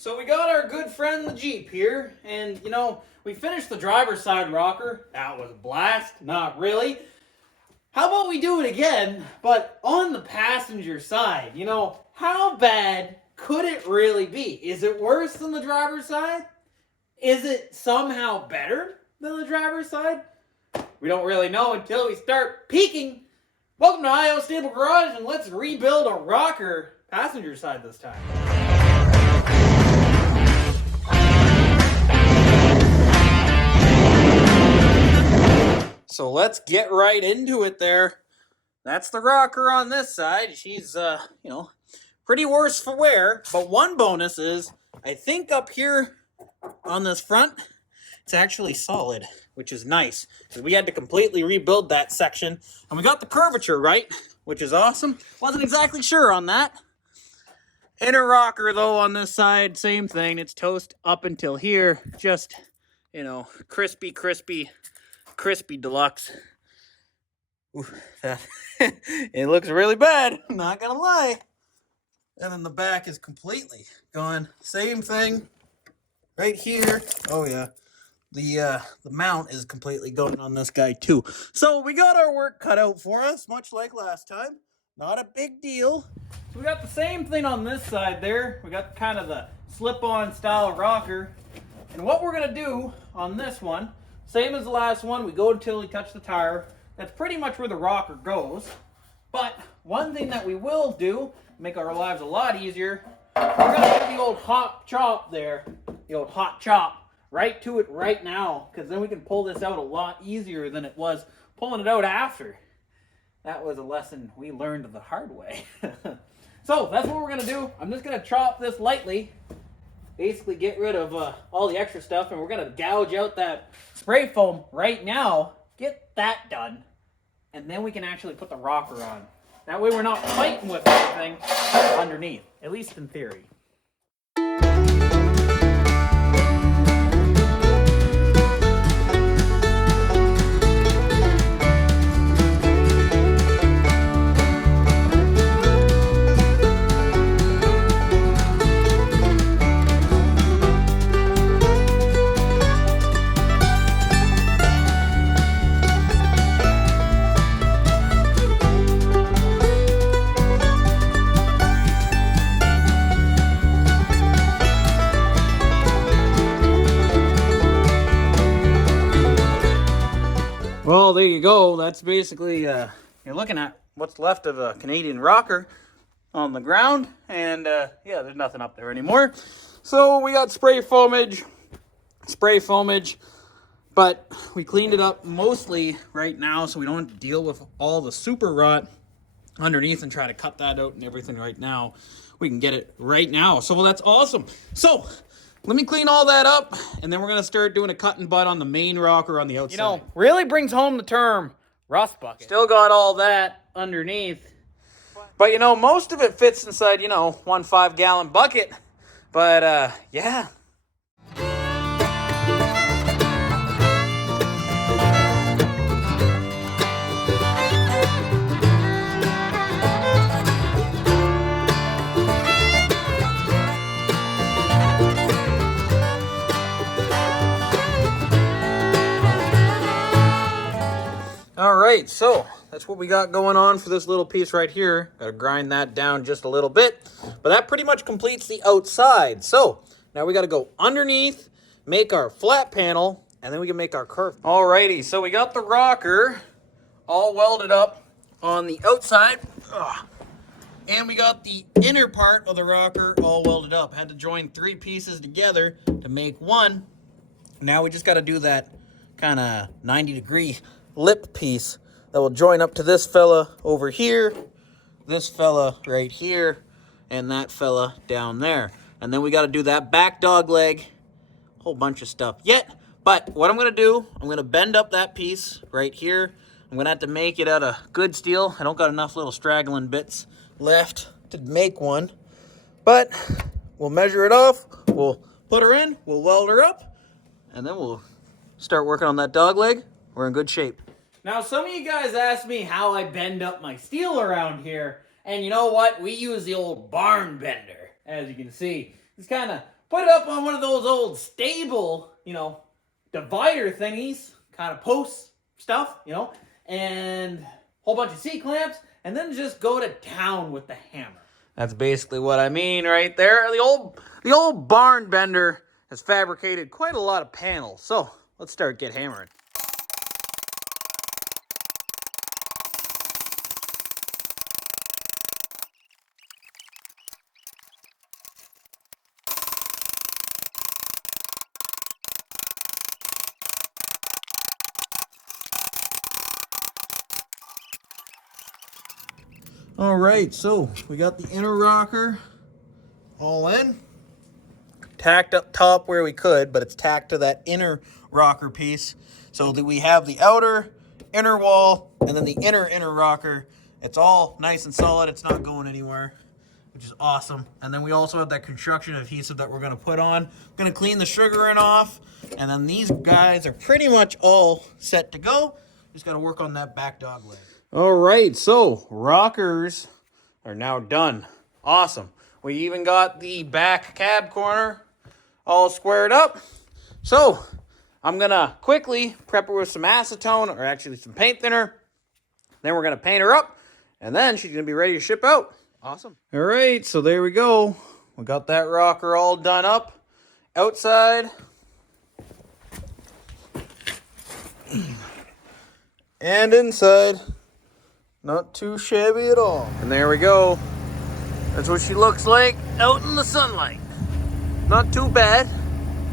So we got our good friend the Jeep here, and you know, we finished the driver's side rocker. That was a blast. Not really. How about we do it again, but on the passenger side? You know, how bad could it really be? Is it worse than the driver's side? Is it somehow better than the driver's side? We don't really know until we start peeking. Welcome to I.O. Stable Garage, and let's rebuild a rocker passenger side this time. So let's get right into it there. That's the rocker on this side. She's, pretty worse for wear. But one bonus is, I think up here on this front, it's actually solid, which is nice. Because we had to completely rebuild that section. And we got the curvature right, which is awesome. Wasn't exactly sure on that. Inner rocker, though, on this side, same thing. It's toast up until here. Just, crispy deluxe. Ooh, it looks really bad, I'm not gonna lie. And then the back is completely gone. Same thing right here. Oh yeah, the mount is completely gone on this guy too. So we got our work cut out for us, much like last time. Not a big deal. So we got the same thing on this side there. We got kind of the slip-on style rocker. And what we're gonna do on this one, same as the last one, we go until we touch the tire. That's pretty much where the rocker goes. But one thing that we will do, make our lives a lot easier, we're gonna put the old hot chop there, the old hot chop, right to it right now, because then we can pull this out a lot easier than it was pulling it out after. That was a lesson we learned the hard way. So that's what we're gonna do. I'm just gonna chop this lightly, basically get rid of all the extra stuff, and we're gonna gouge out that spray foam right now, get that done, and then we can actually put the rocker on. That way we're not fighting with everything underneath, at least in theory. Well, there you go. That's basically, you're looking at what's left of a Canadian rocker on the ground. And, yeah, there's nothing up there anymore. So we got spray foamage, but we cleaned it up mostly right now so we don't have to deal with all the super rot underneath and try to cut that out and everything right now. We can get it right now. So, well, that's awesome. So, let me clean all that up, and then we're going to start doing a cut and butt on the main rocker on the outside. You know, really brings home the term rust bucket. Still got all that underneath. But, most of it fits inside, 1 5-gallon bucket. But, yeah. All right, so that's what we got going on for this little piece right here. Got to grind that down just a little bit, but that pretty much completes the outside. So now we got to go underneath, make our flat panel, and then we can make our curve. All righty, so we got the rocker all welded up on the outside, and we got the inner part of the rocker all welded up. Had to join 3 pieces together to make one. Now we just got to do that kind of 90-degree lip piece that will join up to this fella over here, this fella right here, and that fella down there. And then we got to do that back dog leg, whole bunch of stuff yet. But what I'm going to do, I'm going to bend up that piece right here. I'm going to have to make it out of good steel. I don't got enough little straggling bits left to make one. But we'll measure it off, we'll put her in, we'll weld her up, and then we'll start working on that dog leg. We're in good shape. Now, some of you guys asked me how I bend up my steel around here. And you know what? We use the old barn bender, as you can see. Just kind of put it up on one of those old stable, divider thingies, kind of post stuff, and a whole bunch of C-clamps, and then just go to town with the hammer. That's basically what I mean right there. The old barn bender has fabricated quite a lot of panels. So let's get hammering. All right, so we got the inner rocker all in. Tacked up top where we could, but it's tacked to that inner rocker piece. So that we have the outer, inner wall, and then the inner rocker. It's all nice and solid. It's not going anywhere, which is awesome. And then we also have that construction adhesive that we're going to put on. I'm going to clean the sugaring off, and then these guys are pretty much all set to go. Just got to work on that back dog leg. All right, so rockers are now done. Awesome. We even got the back cab corner all squared up. So I'm going to quickly prep her with some acetone, or actually some paint thinner. Then we're going to paint her up, and then she's going to be ready to ship out. Awesome. All right, so there we go. We got that rocker all done up. Outside. And inside. Not too shabby at all. And there we go. That's what she looks like out in the sunlight. Not too bad.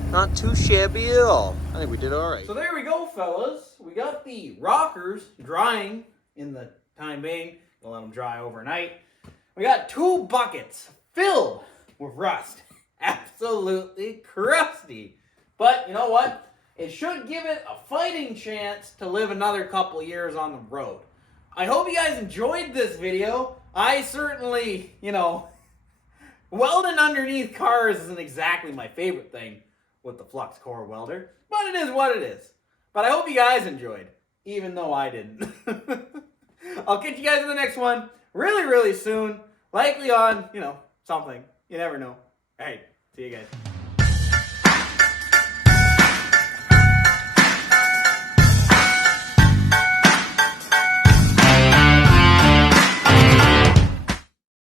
Not too shabby at all. I think we did all right. So there we go, fellas. We got the rockers drying in the time being. We'll let them dry overnight. We got 2 buckets filled with rust. Absolutely crusty. But you know what? It should give it a fighting chance to live another couple years on the road. I hope you guys enjoyed this video. I certainly, welding underneath cars isn't exactly my favorite thing with the flux core welder, but it is what it is. But I hope you guys enjoyed, even though I didn't. I'll catch you guys in the next one really, really soon. Likely on, something. You never know. All right, see you guys.